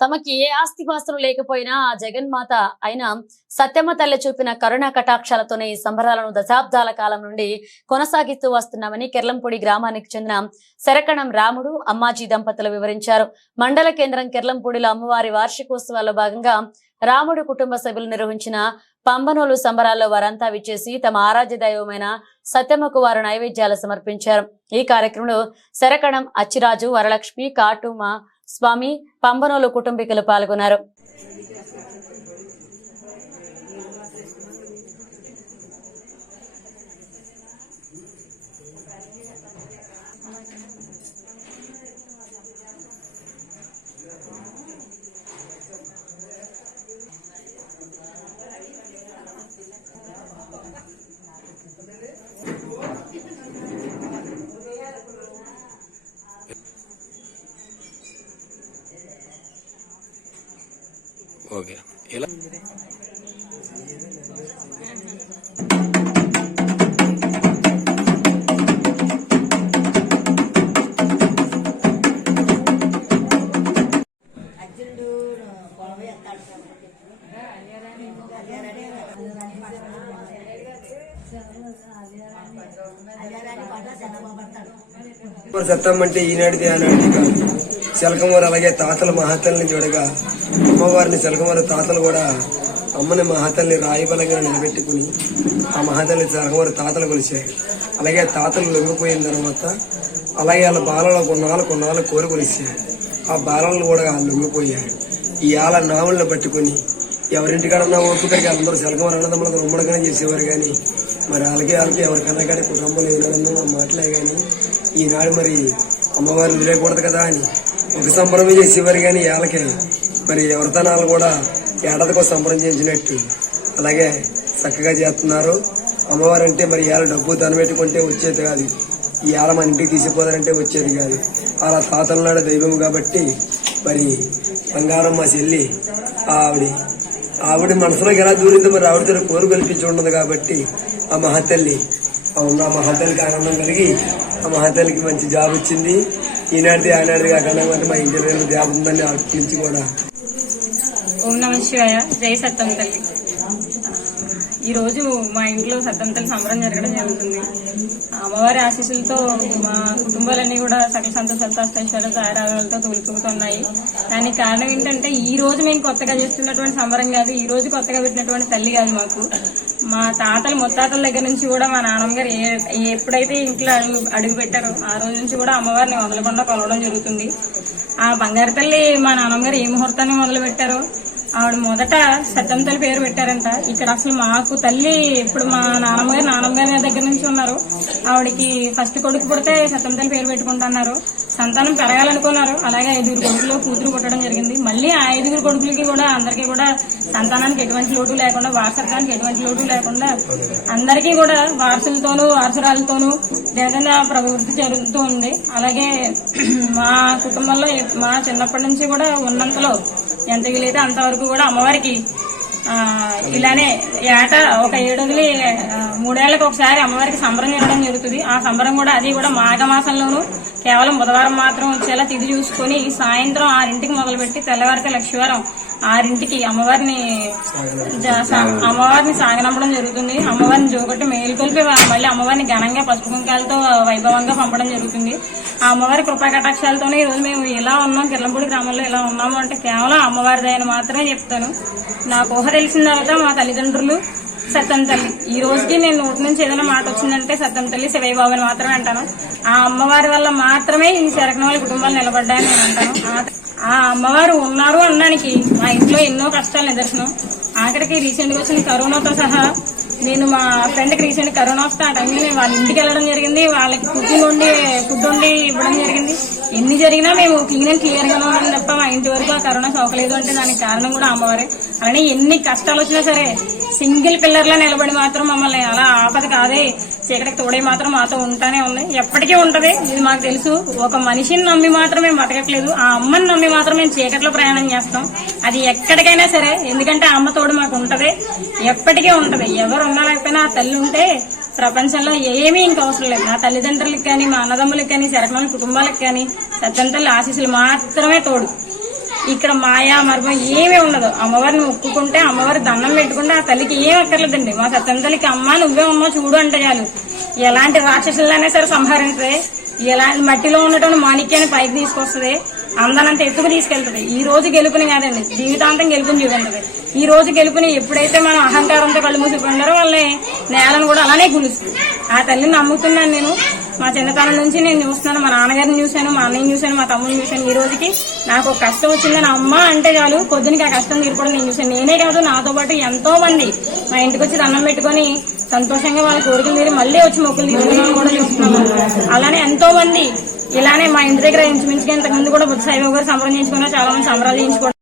తమకి ఏ ఆస్తిపాస్తులు లేకపోయినా ఆ జగన్మాత అయిన సత్యమ్మ తల్లి చూపిన కరుణా కటాక్షాలతోనే ఈ సంబరాలను దశాబ్దాల కాలం నుండి కొనసాగిస్తూ వస్తున్నామని కెర్లంపూడి గ్రామానికి చెందిన శరకణం రాముడు అమ్మాజీ దంపతులు వివరించారు. మండల కేంద్రం కెర్లంపూడిలో అమ్మవారి వార్షికోత్సవాల్లో భాగంగా రాముడు కుటుంబ సభ్యులు నిర్వహించిన పంబనోలు సంబరాల్లో వారంతా విచ్చేసి తమ ఆరాధ్య దైవమైన సత్యమ్మకు వారు నైవేద్యాలు సమర్పించారు. ఈ కార్యక్రమంలో శరకణం అచ్చిరాజు, వరలక్ష్మి, కాటుమ స్వామి, పంబనోలు కుటుంబీకులు పాల్గొన్నారు. ఓకే ఎలా సత్తమ్మ అంటే ఈనాటిది ఆనాటిది కాదు. చిలకమూరు అలాగే తాతల మహాతల్ని చూడగా అమ్మవారిని చిలకమూరు తాతలు కూడా అమ్మని మహాతల్ని రాయిబలంగా నిలబెట్టుకుని ఆ మహాతల్ని చిలకమూరు తాతలు కొలిచారు. అలాగే తాతలు లొంగిపోయిన తర్వాత అలాగే వాళ్ళ బాలలో కొన్నాళ్ళు కోరి కొలిచారు. ఆ బాలలను కూడా లొంగిపోయారు. ఈ ఆల నావులను పట్టుకుని ఎవరింటికాడన్నా ఓపికరికి అందరూ చిలకమూరు అన్నదమ్ములతో ఉమ్మడిగానే చేసేవారు. కానీ మరి వాళ్ళకి ఎవరికన్నా కానీ కుటుంబంలో ఏమన్నా మాటలే కానీ ఈనాడు మరి అమ్మవారిని వదిలేయకూడదు కదా అని ఒక సంబరమే చేసేవారు. కానీ వాళ్ళకి మరి ఎవరితనాలు కూడా ఏడాదికో సంబరం చేయించినట్టు అలాగే చక్కగా చేస్తున్నారు. అమ్మవారు అంటే మరి ఇవాళ డబ్బు పెట్టుకుంటే వచ్చేది కాదు, ఇవాళ మన ఇంటికి తీసిపోతారంటే వచ్చేది కాదు. అలా తాతల నాడు దైవం కాబట్టి మరి బంగారం మా చెల్లి ఆవిడ మనసులోకి ఎలా దూరిందో మరి ఆవిడతో కోరు కల్పించి ఉండదు కాబట్టి ఆ మహాతల్లి ఆ మహాతల్లికి ఆనందం కలిగి ఆ మహాతల్లికి మంచి జాబ్ వచ్చింది. ఈనాటిది ఆనాటిది కాకుండా మా ఇంటి జాబ్ ఉందని అర్పించి కూడా. ఓం నమః శివాయ. జై సత్యం తల్లి. ఈరోజు మా ఇంట్లో సత్యం తల్లి సంబరం జరగడం జరుగుతుంది. అమ్మవారి ఆశీస్సులతో మా కుటుంబాలన్నీ కూడా సకల సంతోషాలతో అష్టైశ్వర్యాలతో ఆరాధనలతో తొలుతూగుతున్నాయి. దానికి కారణం ఏంటంటే ఈ రోజు మేము కొత్తగా చేస్తున్నటువంటి సంబరం కాదు, ఈ రోజు కొత్తగా పెట్టినటువంటి తల్లి కాదు. మాకు మా తాతలు ముత్తాతల దగ్గర నుంచి కూడా మా నాన్నగారు ఎప్పుడైతే ఇంట్లో అడుగు పెట్టారో ఆ రోజు నుంచి కూడా అమ్మవారిని వదలకుండా కొలవడం జరుగుతుంది. ఆ బంగారు తల్లి మా నాన్నగారు ఏ ముహూర్తాన్ని మొదలు పెట్టారో ఆవిడ మొదట సత్యం తల్లి పేరు పెట్టారంట. ఇక్కడ అసలు మాకు తల్లి ఇప్పుడు మా నాన్నగారి దగ్గర నుంచి ఉన్నారు. ఆవిడకి ఫస్ట్ కొడుకు పుడితే సత్యం తల్లి పేరు పెట్టుకుంటున్నారు. సంతానం పెరగాలనుకున్నారు. అలాగే 5 కొడుకులు కూతురు పుట్టడం జరిగింది. మళ్ళీ ఆ 5 కొడుకులకి కూడా అందరికీ కూడా సంతానానికి ఎటువంటి లోటు లేకుండా, వారసత్వానికి ఎటువంటి లోటు లేకుండా అందరికీ కూడా వారసులతోనూ వారసురాలతోనూ ఏదైనా ప్రవృత్తి జరుగుతూ ఉంది. అలాగే మా కుటుంబంలో మా చిన్నప్పటి నుంచి కూడా ఉన్నంతలో ఎంత వీలైతే అంతవరకు కూడా అమ్మవారికి ఇలానే ఏటా ఒక 7 వదిలి 3 ఏళ్లకు ఒకసారి అమ్మవారికి సంబరం జరగడం జరుగుతుంది. ఆ సంబరం కూడా అది కూడా మాఘమాసంలోనూ కేవలం బుధవారం మాత్రం వచ్చేలా తిథి చూసుకుని సాయంత్రం 6ంటికి మొదలుపెట్టి తెల్లవారితే లక్షవారం 6ంటికి అమ్మవారిని సాగనంపడం జరుగుతుంది. అమ్మవారిని జోగొట్టి మేలుకొల్పి మళ్ళీ అమ్మవారిని ఘనంగా పసుపు కుంకాలతో వైభవంగా పంపడం జరుగుతుంది. ఆ అమ్మవారి కృపా కటాక్షాలతోనే ఈరోజు మేము ఇలా ఉన్నాం, కిర్లంపూడి గ్రామంలో ఇలా ఉన్నాము అంటే కేవలం అమ్మవారి దయని మాత్రమే చెప్తాను. నాకు ఊహ తెలిసిన తర్వాత మా తల్లిదండ్రులు సత్యం తల్లి. ఈ రోజుకి నేను నోటి నుంచి ఏదైనా మాట వచ్చిందంటే సత్యం తల్లి శివయ్య బాబుని మాత్రమే అంటాను. ఆ అమ్మవారి వల్ల మాత్రమే ఈ శరకణవాళ్ళ కుటుంబాలు నిలబడ్డాయని నేను అంటాను. ఆ అమ్మవారు ఉన్నారు అనడానికి మా ఇంట్లో ఎన్నో కష్టాలు నిదర్శనం. ఆఖరికి రీసెంట్ గా వచ్చిన కరోనాతో సహా నేను మా ఫ్రెండ్కి రీసెంట్ కరోనా వస్తే ఆ టైంలో నేను వాళ్ళ ఇంటికి వెళ్ళడం జరిగింది. వాళ్ళకి ఫుడ్ వండి ఇవ్వడం జరిగింది. ఎన్ని జరిగినా మేము క్లీన్ అండ్ క్లియర్ గా ఉన్నాం తప్ప మా ఇంటి వరకు ఆ కరోనా సోకలేదు అంటే దానికి కారణం కూడా అమ్మవారే. అలానే ఎన్ని కష్టాలు వచ్చినా సరే సింగిల్ పిల్లర్ లా నిలబడి మాత్రం మమ్మల్ని అలా ఆపద కాదే చీకటికి తోడే మాత్రం మాతో ఉంటానే ఉంది, ఎప్పటికీ ఉంటది. ఇది మాకు తెలుసు. ఒక మనిషిని నమ్మి మాత్రమే బతకట్లేదు, ఆ అమ్మని నమ్మి మాత్రం మేము చీకట్లో ప్రయాణం చేస్తాం. అది ఎక్కడికైనా సరే, ఎందుకంటే ఆ అమ్మ తోడు మాకు ఉంటది, ఎప్పటికీ ఉంటది. ఎవరు ఉన్నా లేకపోయినా ఆ తల్లి ఉంటే ప్రపంచంలో ఏమీ ఇంకా అవసరం లేదు. నా తల్లిదండ్రులకు కానీ, మా అన్నదమ్ములకు కానీ, శరకణవాళ్ళ కుటుంబాలకు కానీ సత్యం తల్లి ఆశీస్సులు మాత్రమే తోడు. ఇక్కడ మాయా మర్మం ఏమీ ఉండదు. అమ్మవారిని మొక్కుకుంటే, అమ్మవారి దండం పెట్టుకుంటే ఆ తల్లికి ఏం అక్కర్లేదండి. మా సత్యం తల్లికి అమ్మ నువ్వే ఉన్నావు చూడు అంటే చాలు. ఎలాంటి రాక్షసులైనా సరే సంహరిస్తుంది. ఎలాంటి మట్టిలో ఉన్నటువంటి మాణిక్యాన్ని పైకి తీసుకొస్తుంది. అందనంత ఎత్తుకు తీసుకెళ్తుంది. ఈ రోజు గెలుపుని కాదండి, జీవితాంతం గెలుపుని చూపించదు. ఈ రోజు గెలుపుని ఎప్పుడైతే మనం అహంకారంతో కళ్ళు మూసిపోయినారో వాళ్ళని నేలను కూడా అలానే గులుస్తుంది. ఆ తల్లిని నమ్ముతున్నాను నేను. మా చిన్నతనం నుంచి నేను చూస్తున్నాను. మా నాన్నగారిని చూశాను, మా అన్నయ్యని చూశాను, మా తమ్ముడిని చూశాను. ఈ రోజుకి నాకు ఒక కష్టం వచ్చిందని అమ్మ అంటే చాలు పొద్దునకి ఆ కష్టం తీరుకోవడం నేను చూశాను. నేనే కాదు, నాతో పాటు ఎంతో మంది మా ఇంటికి వచ్చి దండం పెట్టుకుని సంతోషంగా వాళ్ళ కోరికలు తీరి మళ్ళీ వచ్చి మొక్కులు తీసుకున్నాను కూడా చూస్తున్నాను. అలానే ఎంతో మంది ఇలానే మా ఇంటి దగ్గర ఇంచుమించుగా ఇంతకుముందు కూడా సాయిబాబు గారు సంబరం చేయించుకున్నారు. చాలా మంది సంబరాలు చేయించుకోవడం